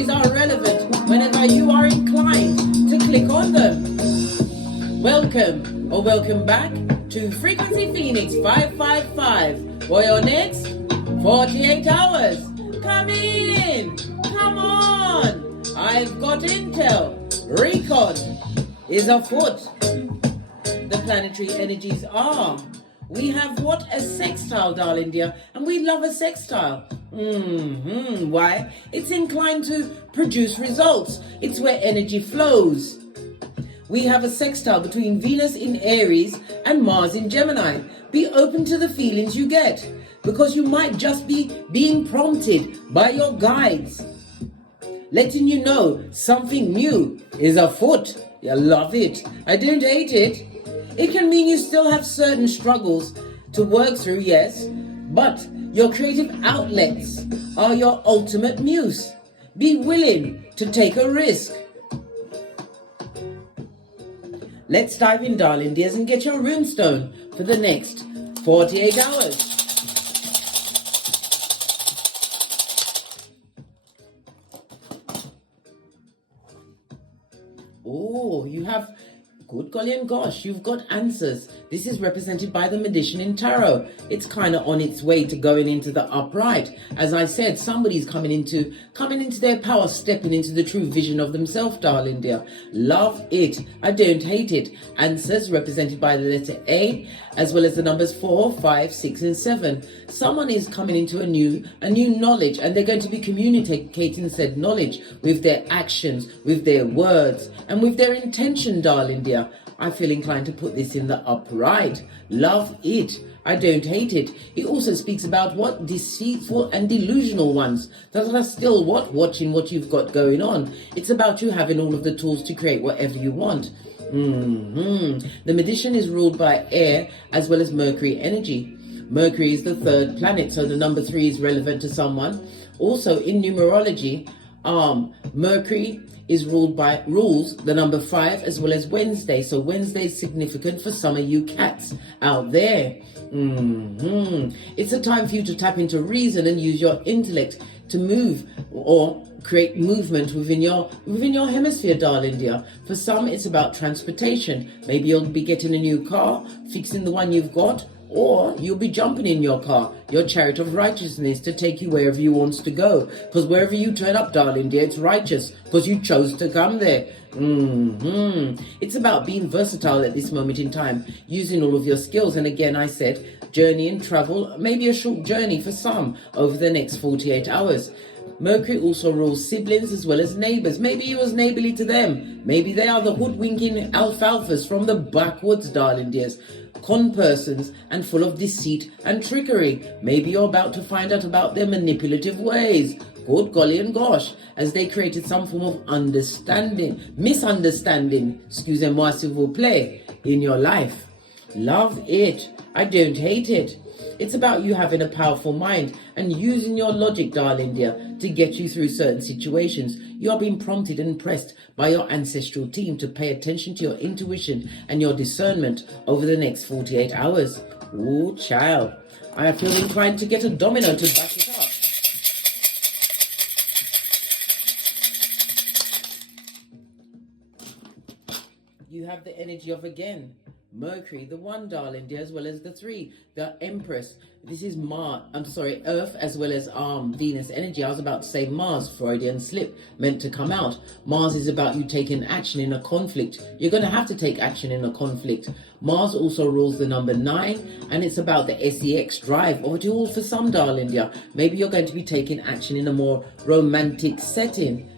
energies are relevant whenever you are inclined to click on them. Welcome or welcome back to Frequency Phoenix 555 for your next 48 hours. Come in, come on. I've got intel. Recon is afoot. The planetary energies are. We have what? A sextile, darling dear, and we love a sextile. Why? It's inclined to produce results. It's where energy flows. We have a sextile between Venus in Aries and Mars in Gemini. Be open to the feelings you get, because you might just be being prompted by your guides, letting you know something new is afoot. I love it. I don't hate it. It can mean you still have certain struggles to work through, yes, but your creative outlets are your ultimate muse. Be willing to take a risk. Let's dive in, darling dears, and get your runestone for the next 48 hours. Oh, you have, good golly and gosh, you've got answers. This is represented by the Magician in Tarot. It's kind of on its way to going into the upright. As I said, somebody's coming into their power, stepping into the true vision of themselves, darling dear. Love it. I don't hate it. Answers represented by the letter A, as well as the numbers 4, 5, 6, and 7. Someone is coming into a new knowledge, and they're going to be communicating said knowledge with their actions, with their words, and with their intention, darling dear. I feel inclined to put this in the upright. Love it. I don't hate it. It also speaks about what? Deceitful and delusional ones that are still what? Watching what you've got going on. It's about you having all of the tools to create whatever you want. The Magician is ruled by air as well as Mercury energy. Mercury is the third planet, so the number 3 is relevant to someone. Also in numerology, Mercury is rules the number 5 as well as Wednesday. So Wednesday is significant for some of you cats out there. It's a time for you to tap into reason and use your intellect to move or create movement within your hemisphere, darling dear. For some, it's about transportation. Maybe you'll be getting a new car, fixing the one you've got, or you'll be jumping in your car, your chariot of righteousness, to take you wherever you want to go. Because wherever you turn up, darling dear, it's righteous because you chose to come there. It's about being versatile at this moment in time, using all of your skills. And again, I said, journey and travel, maybe a short journey for some over the next 48 hours. Mercury also rules siblings as well as neighbors. Maybe you was neighborly to them. Maybe they are the hoodwinking alfalfas from the backwoods, darling dears. Con persons and full of deceit and trickery. Maybe you're about to find out about their manipulative ways. Good golly and gosh, as they created some form of misunderstanding, excusez-moi s'il vous plaît, in your life. Love it. I don't hate it. It's about you having a powerful mind and using your logic, darling dear, to get you through certain situations. You are being prompted and pressed by your ancestral team to pay attention to your intuition and your discernment over the next 48 hours. Ooh, child. I feel inclined to get a domino to back it up. You have the energy of, again, Mercury, the 1, darling dear, as well as the 3, the Empress. This is Earth as well as Venus energy. I was about to say Mars, Freudian slip, meant to come out. Mars is about you taking action in a conflict. You're going to have to take action in a conflict. Mars also rules the number 9, and it's about the sex drive, or to all for some, darling dear. Maybe you're going to be taking action in a more romantic setting.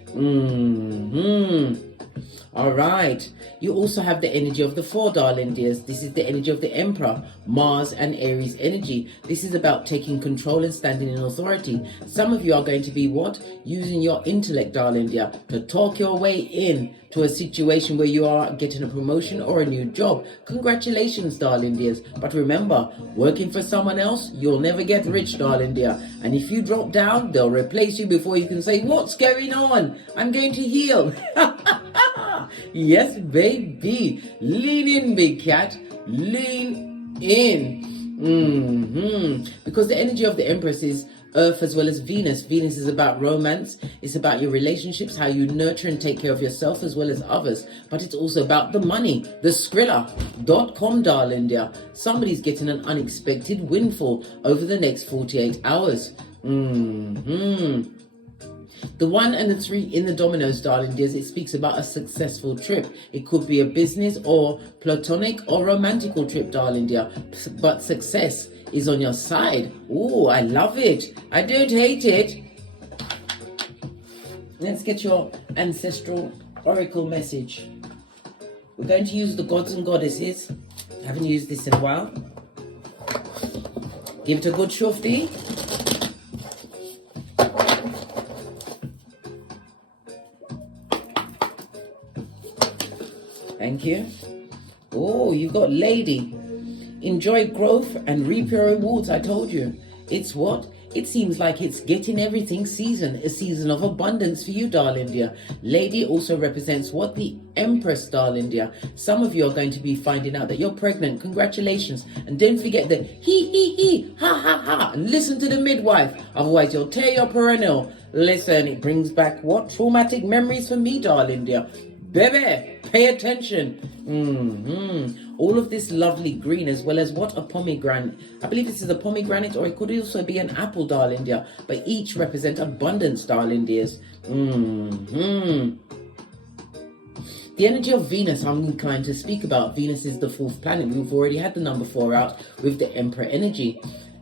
All right. You also have the energy of the 4, darling dears. This is the energy of the Emperor, Mars and Aries energy. This is about taking control and standing in authority. Some of you are going to be what? Using your intellect, darling dear, to talk your way in to a situation where you are getting a promotion or a new job. Congratulations, darling dears. But remember, working for someone else, you'll never get rich, darling dear. And if you drop down, they'll replace you before you can say, what's going on? I'm going to heal. Yes, baby. Lean in, big cat. Lean in. Because the energy of the Empress is Earth as well as Venus. Venus is about romance. It's about your relationships, how you nurture and take care of yourself as well as others. But it's also about the money, the Skrilla.com, darling dear. Somebody's getting an unexpected windfall over the next 48 hours. The 1 and the 3 in the dominoes, darling dears, it speaks about a successful trip. It could be a business or platonic or romantical trip, darling dear. But success is on your side. Oh, I love it. I don't hate it. Let's get your ancestral oracle message. We're going to use the gods and goddesses. I haven't used this in a while. Give it a good shufti. Thank you. Oh, you've got lady. Enjoy growth and reap your rewards. I told you. It's what? It seems like it's getting everything season. A season of abundance for you, darling dear. Lady also represents what? The Empress, darling dear. Some of you are going to be finding out that you're pregnant. Congratulations. And don't forget the he, ha, ha, ha. And listen to the midwife. Otherwise, you'll tear your perennial. Listen, it brings back what? Traumatic memories for me, darling dear. Baby, pay attention. All of this lovely green as well as what? A pomegranate. I believe this is a pomegranate, or it could also be an apple, darling dear. But each represent abundance, darling dears. The energy of Venus I'm inclined to speak about. Venus is the 4th planet. We've already had the number 4 out with the Emperor energy.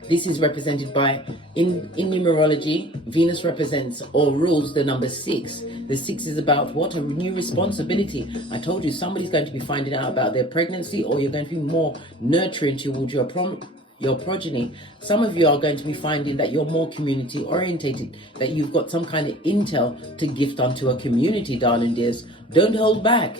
This is represented by, in numerology, Venus represents or rules the number 6. The 6 is about what? A new responsibility. I told you somebody's going to be finding out about their pregnancy, or you're going to be more nurturing towards your progeny. Some of you are going to be finding that you're more community orientated, that you've got some kind of intel to gift onto a community, darling dears. Don't hold back.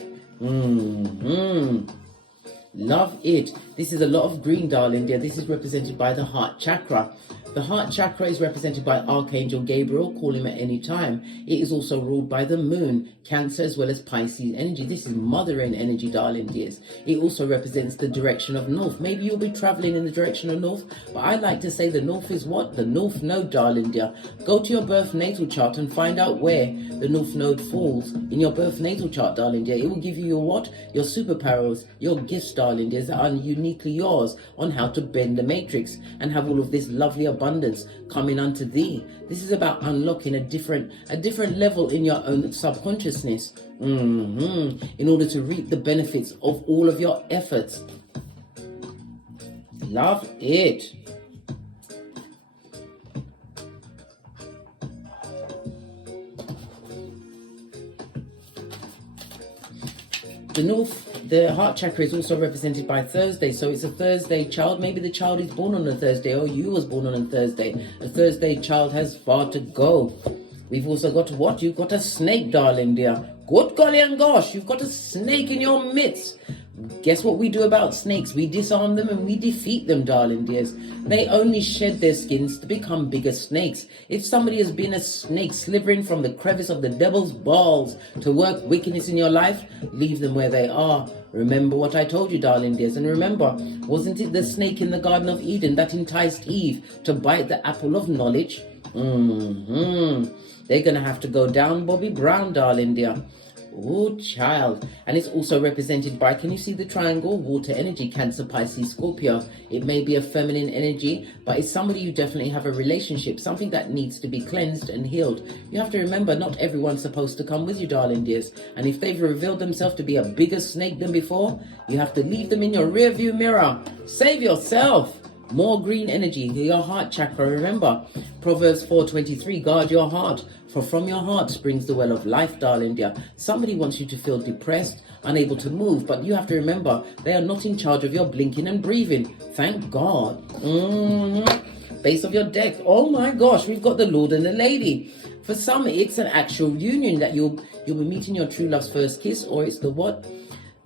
Love it. This is a lot of green, darling dear. This is represented by the heart chakra. The heart chakra is represented by Archangel Gabriel. Call him at any time. It is also ruled by the moon, Cancer as well as Pisces energy. This is mothering energy, darling dears. It also represents the direction of north. Maybe you'll be traveling in the direction of north, but I like to say the north is what? The north node, darling dear. Go to your birth natal chart and find out where the north node falls in your birth natal chart, darling dear. It will give you your what? Your superpowers, your gifts, darling dears, that are uniquely yours on how to bend the matrix and have all of this lovely abundance coming unto thee. This is about unlocking a different level in your own subconsciousness in order to reap the benefits of all of your efforts. Love it. The heart chakra is also represented by Thursday, so it's a Thursday child. Maybe the child is born on a Thursday, or you was born on a Thursday. A Thursday child has far to go. We've also got what? You've got a snake, darling dear. Good golly and gosh, you've got a snake in your midst. Guess what we do about snakes? We disarm them and we defeat them, darling dears. They only shed their skins to become bigger snakes. If somebody has been a snake slithering from the crevice of the devil's balls to work wickedness in your life, leave them where they are. Remember what I told you, darling dears. And remember, wasn't it the snake in the Garden of Eden that enticed Eve to bite the apple of knowledge? They're going to have to go down Bobby Brown, darling dear. Oh, child. And it's also represented by, can you see the triangle? Water energy, Cancer, Pisces, Scorpio. It may be a feminine energy, but it's somebody you definitely have a relationship, something that needs to be cleansed and healed. You have to remember, not everyone's supposed to come with you, darling dears. And if they've revealed themselves to be a bigger snake than before, you have to leave them in your rear view mirror. Save yourself. More green energy, your heart chakra. Remember, Proverbs 4:23, guard your heart, for from your heart springs the well of life, darling dear. Somebody wants you to feel depressed, unable to move, but you have to remember, they are not in charge of your blinking and breathing. Thank God. Base of your deck. Oh my gosh, we've got the Lord and the Lady. For some, it's an actual union that you'll be meeting your true love's first kiss, or it's the what?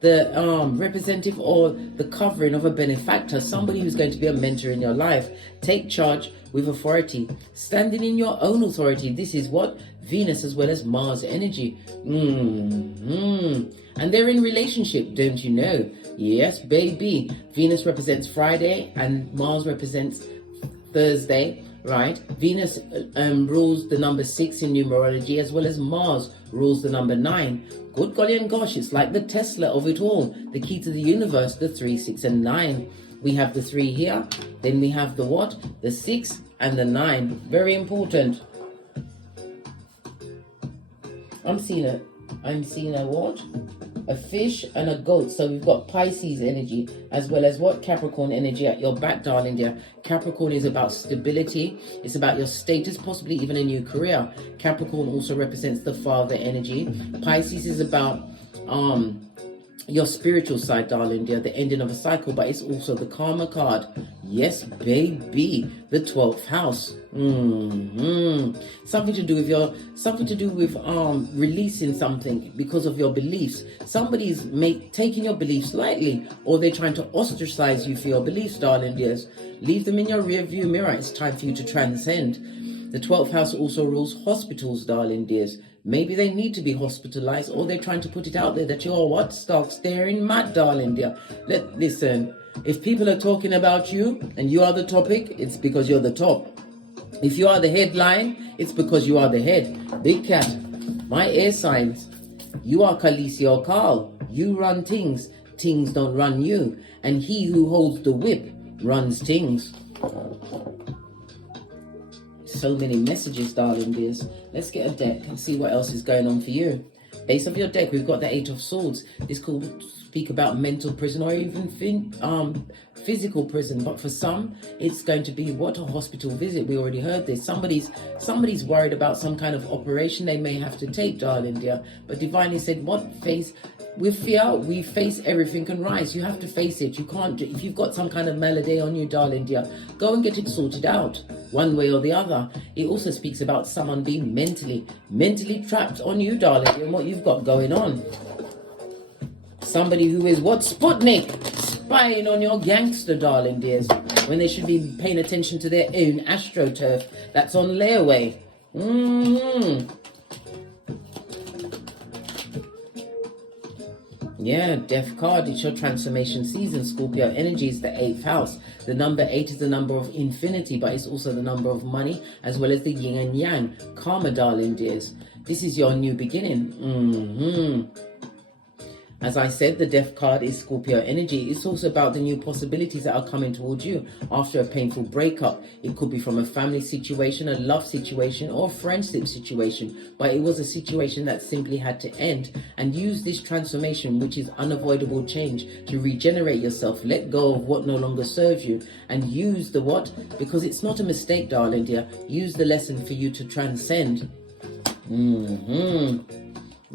The representative or the covering of a benefactor, somebody who's going to be a mentor in your life. Take charge with authority, standing in your own authority. This is what? Venus as well as Mars energy. And they're in relationship, don't you know? Yes, baby. Venus represents Friday and Mars represents Thursday. right? Venus rules the number 6 in numerology, as well as Mars rules the number 9. Good golly and gosh, it's like the Tesla of it all. The key to the universe, the 3, 6, and 9. We have the 3 here. Then we have the what? The 6 and the 9. Very important. I'm seeing a what? A fish and a goat. So we've got Pisces energy, as well as what? Capricorn energy at your back, darling dear. Capricorn is about stability. It's about your status, possibly even a new career. Capricorn also represents the father energy. Pisces is about your spiritual side, darling dear, the ending of a cycle, but it's also the karma card. Yes, baby, the 12th house. Something to do with releasing something because of your beliefs. Somebody's taking your beliefs lightly, or they're trying to ostracize you for your beliefs, darling dears. Leave them in your rear view mirror. It's time for you to transcend. The 12th house also rules hospitals, darling dears. Maybe they need to be hospitalized, or they're trying to put it out there that you're what? Stark staring mad, darling dear. Listen, if people are talking about you and you are the topic, it's because you're the top. If you are the headline, it's because you are the head. Big cat, my air signs. You are Khaleesi or Carl. You run things. Things don't run you. And he who holds the whip runs things. So many messages, darling dears. Let's get a deck and see what else is going on for you. Base of your deck, we've got the 8 of Swords. This could speak about mental prison or even physical prison, but for some, it's going to be what? A hospital visit. We already heard this. Somebody's worried about some kind of operation they may have to take, darling dear. But divinely said, what? With fear, we face everything and rise. You have to face it. You can't, if you've got some kind of malady on you, darling dear, go and get it sorted out, one way or the other. It also speaks about someone being mentally trapped on you, darling dear, and what you've got going on. Somebody who is what? Sputnik, spying on your gangster, darling dears, when they should be paying attention to their own astroturf that's on layaway. Yeah, Death card, it's your transformation season. Scorpio energy is the 8th house. The number 8 is the number of infinity, but it's also the number of money, as well as the yin and yang. Karma, darling dears. This is your new beginning. As I said, the Death card is Scorpio energy. It's also about the new possibilities that are coming towards you after a painful breakup. It could be from a family situation, a love situation, or a friendship situation. But it was a situation that simply had to end. And use this transformation, which is unavoidable change, to regenerate yourself. Let go of what no longer serves you. And use the what? Because it's not a mistake, darling dear. Use the lesson for you to transcend.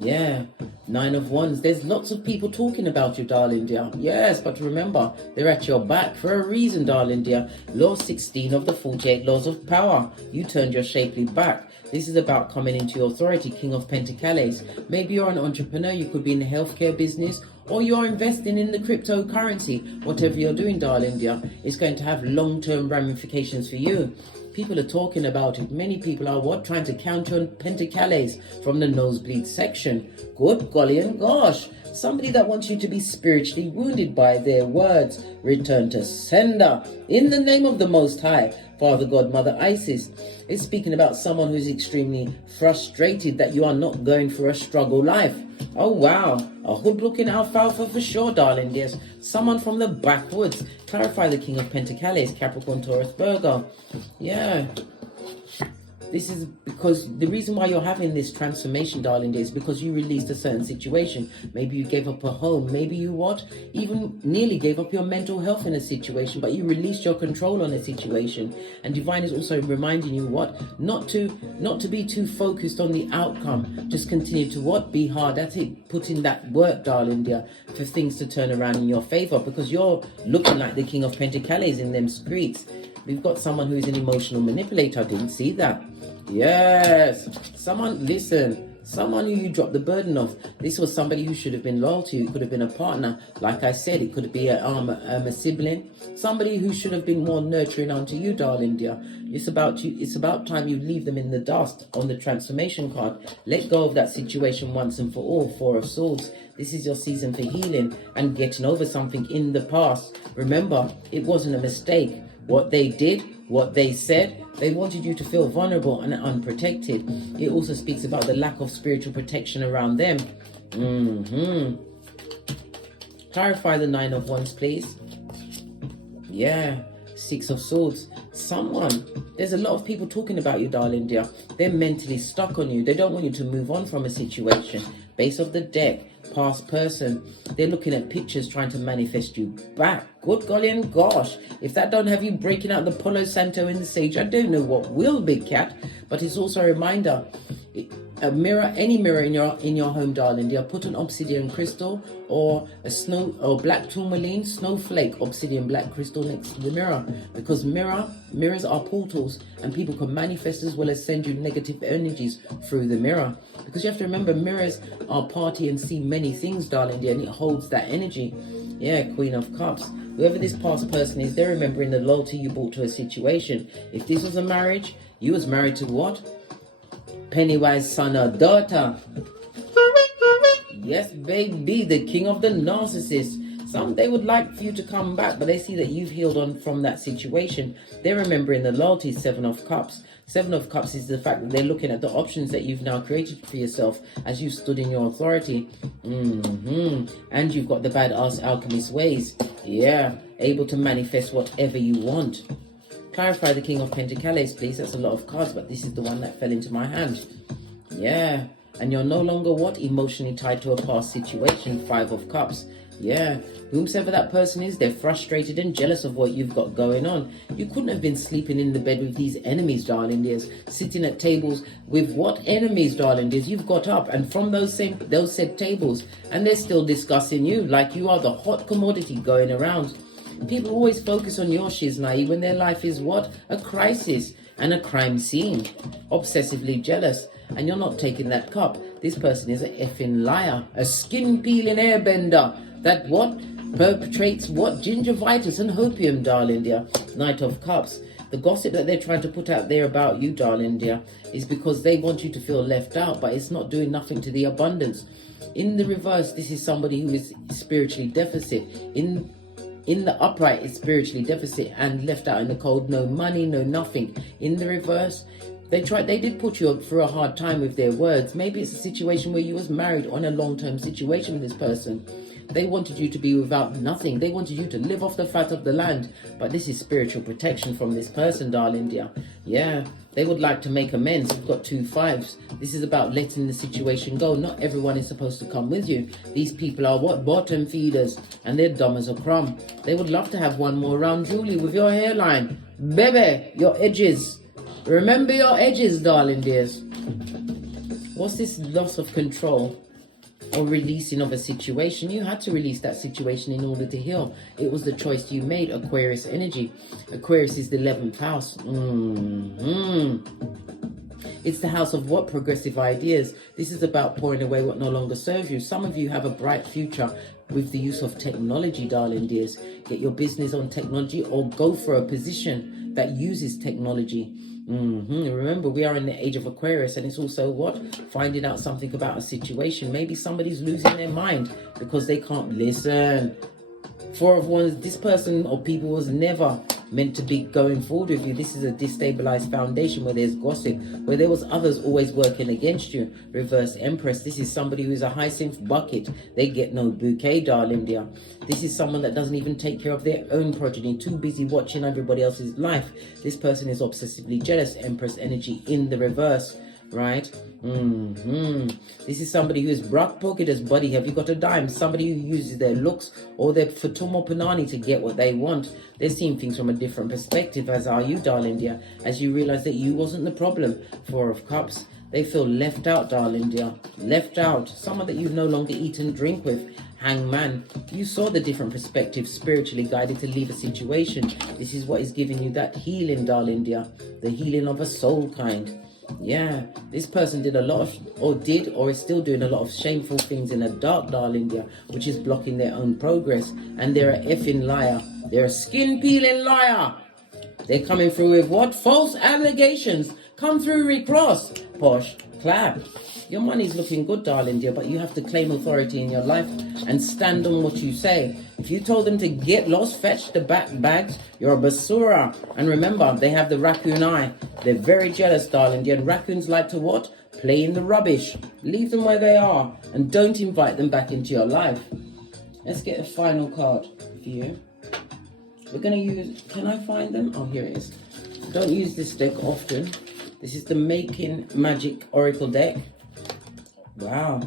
Yeah, 9 of Wands. There's lots of people talking about you, darling dear. Yes, but remember, they're at your back for a reason, darling dear. Law 16 of the 48 laws of power. You turned your shapely back. This is about coming into your authority, King of Pentacles. Maybe you're an entrepreneur. You could be in the healthcare business, or you're investing in the cryptocurrency. Whatever you're doing, darling dear, it's going to have long-term ramifications for you. People are talking about it. Many people are what? Trying to counter on Pentacles from the nosebleed section. Good golly and gosh. Somebody that wants you to be spiritually wounded by their words. Return to sender. In the name of the Most High, Father God, Mother Isis. It's speaking about someone who's extremely frustrated that you are not going through a struggle life. Oh wow, a hood looking alfalfa for sure, darling dears. Someone from the backwoods. Clarify the King of Pentacles, Capricorn, Taurus, Virgo. Yeah. This is because the reason why you're having this transformation, darling, is because you released a certain situation. Maybe you gave up a home. Maybe you what? Even nearly gave up your mental health in a situation, but you released your control on a situation. And Divine is also reminding you what? Not to be too focused on the outcome. Just continue to what? Be hard at it. Put in that work, darling dear, for things to turn around in your favor, because you're looking like the King of Pentacles in them streets. We've got someone who is an emotional manipulator. I didn't see that. Yes, someone who you dropped the burden of. This was somebody who should have been loyal to you. It could have been a partner. Like I said, it could be a sibling. Somebody who should have been more nurturing onto you, darling dear. It's about you. It's about time you leave them in the dust on the transformation card. Let go of that situation once and for all. 4 of Swords. This is your season for healing and getting over something in the past. Remember, it wasn't a mistake. What they did what they said. They wanted you to feel vulnerable and unprotected. It also speaks about the lack of spiritual protection around them. Clarify the 9 of Wands, please. Yeah, 6 of Swords. There's a lot of people talking about you, darling dear. They're mentally stuck on you. They don't want you to move on from a situation. Base of the deck, past person. They're looking at pictures trying to manifest you back. Good golly and gosh. If that don't have you breaking out the Palo Santo in the sage, I don't know what will, big cat. But it's also a reminder. A mirror, any mirror in your home, darling dear, put an obsidian crystal or a snow or black tourmaline snowflake obsidian black crystal next to the mirror, because mirrors are portals, and people can manifest as well as send you negative energies through the mirror. Because you have to remember, mirrors are party and see many things, darling dear, and it holds that energy. Yeah, Queen of Cups. Whoever this past person is, they're remembering the loyalty you brought to a situation. If this was a marriage, you was married to what? Pennywise son or daughter. Yes, baby, the king of the narcissist. Some, they would like for you to come back, but they see that you've healed on from that situation. They're remembering the loyalty. 7 of Cups. 7 of Cups is the fact that they're looking at the options that you've now created for yourself as you stood in your authority. And you've got the badass alchemist ways. Yeah, able to manifest whatever you want. Clarify the King of Pentacles, please. That's a lot of cards, but this is the one that fell into my hand. Yeah. And you're no longer what? Emotionally tied to a past situation. 5 of Cups. Yeah. Whomsoever that person is, they're frustrated and jealous of what you've got going on. You couldn't have been sleeping in the bed with these enemies, darling dears. Sitting at tables with what enemies, darling dears? You've got up and from those said tables, and they're still discussing you like you are the hot commodity going around. People always focus on your shiznai when their life is what? A crisis and a crime scene. Obsessively jealous. And you're not taking that cup. This person is an effing liar. A skin-peeling airbender. That what? Perpetrates what? Gingivitis and hopium, darling dear. Knight of Cups. The gossip that they're trying to put out there about you, darling dear, is because they want you to feel left out, but it's not doing nothing to the abundance. In the reverse, this is somebody who is spiritually deficit. In the upright, it's spiritually deficit and left out in the cold. No money, no nothing. In the reverse, they did put you through a hard time with their words. Maybe it's a situation where you was married on a long-term situation with this person. They wanted you to be without nothing. They wanted you to live off the fat of the land. But this is spiritual protection from this person, darling dear. Yeah, they would like to make amends. You've got 2 5s. This is about letting the situation go. Not everyone is supposed to come with you. These people are what? Bottom feeders. And they're dumb as a crumb. They would love to have one more round, Julie, with your hairline. Baby, your edges. Remember your edges, darling dears. What's this loss of control or releasing of a situation? You had to release that situation in order to heal. It was the choice you made. Aquarius energy. Aquarius is the 11th house. It's the house of what? Progressive ideas. This is about pouring away what no longer serves you. Some of you have a bright future with the use of technology, darling dears. Get your business on technology or go for a position that uses technology. Remember, we are in the age of Aquarius, and it's also what? Finding out something about a situation. Maybe somebody's losing their mind because they can't listen. 4 of Wands, this person or people was never meant to be going forward with you. This is a destabilized foundation where there's gossip, where there was others always working against you. Reverse Empress, this is somebody who's a hyacinth bucket. They get no bouquet, darling dear. This is someone that doesn't even take care of their own progeny, too busy watching everybody else's life. This person is obsessively jealous. Empress energy in the reverse, right? This is somebody who is broke pocket as buddy. Have you got a dime? Somebody who uses their looks or their Fatumo Panani to get what they want. They're seeing things from a different perspective, as are you, darling dear, as you realize that you wasn't the problem. 4 of Cups. They feel left out, darling dear. Left out. Someone that you no longer eat and drink with. Hangman. You saw the different perspective, spiritually guided to leave a situation. This is what is giving you that healing, darling dear. The healing of a soul kind. Yeah, this person did a lot of, or is still doing a lot of shameful things in the dark, darling dear, which is blocking their own progress. And they're a effing liar. They're a skin-peeling liar. They're coming through with what? False allegations. Come through, recross. Posh, clap. Your money's looking good, darling dear, but you have to claim authority in your life and stand on what you say. If you told them to get lost, fetch the bags, you're a basura. And remember, they have the raccoon eye. They're very jealous, darling dear. And raccoons like to what? Play in the rubbish. Leave them where they are and don't invite them back into your life. Let's get a final card for you. We're going to use, can I find them? Oh, here it is. Don't use this deck often. This is the Making Magic Oracle deck. Wow,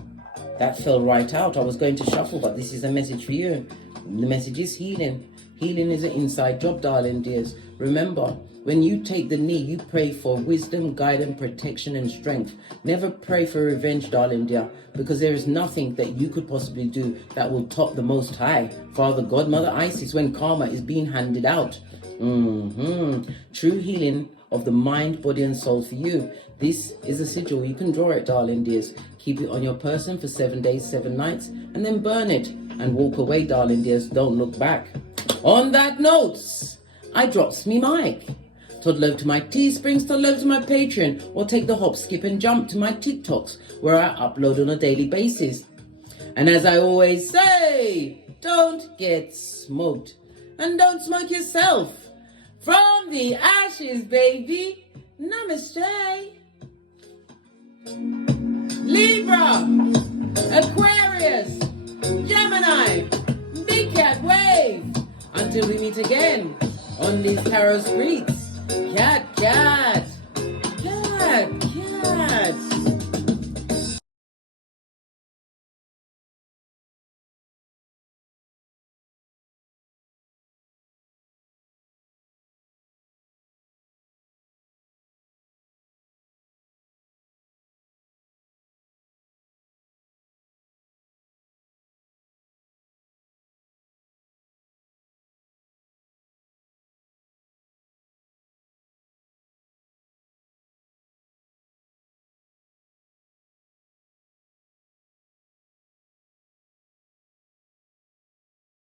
that fell right out. I was going to shuffle, but this is a message for you. The message is healing. Healing is an inside job, darling dears. Remember, when you take the knee, you pray for wisdom, guidance, protection, and strength. Never pray for revenge, darling dear, because there is nothing that you could possibly do that will top the Most High, Father God, Mother Isis, when karma is being handed out. True healing of the mind, body, and soul for you. This is a sigil. You can draw it, darling dears. Keep it on your person for 7 days, 7 nights, and then burn it and walk away, darling dears. Don't look back. On that note, I drops me mic. Toddle over to my Teesprings, toddle over to my Patreon, or take the hop, skip, and jump to my TikToks, where I upload on a daily basis. And as I always say, don't get smoked, and don't smoke yourself. From the ashes, baby. Namaste. Libra, Aquarius, Gemini, Big Cat Wave. Until we meet again on these tarot streets. Cat, cat, cat, cat.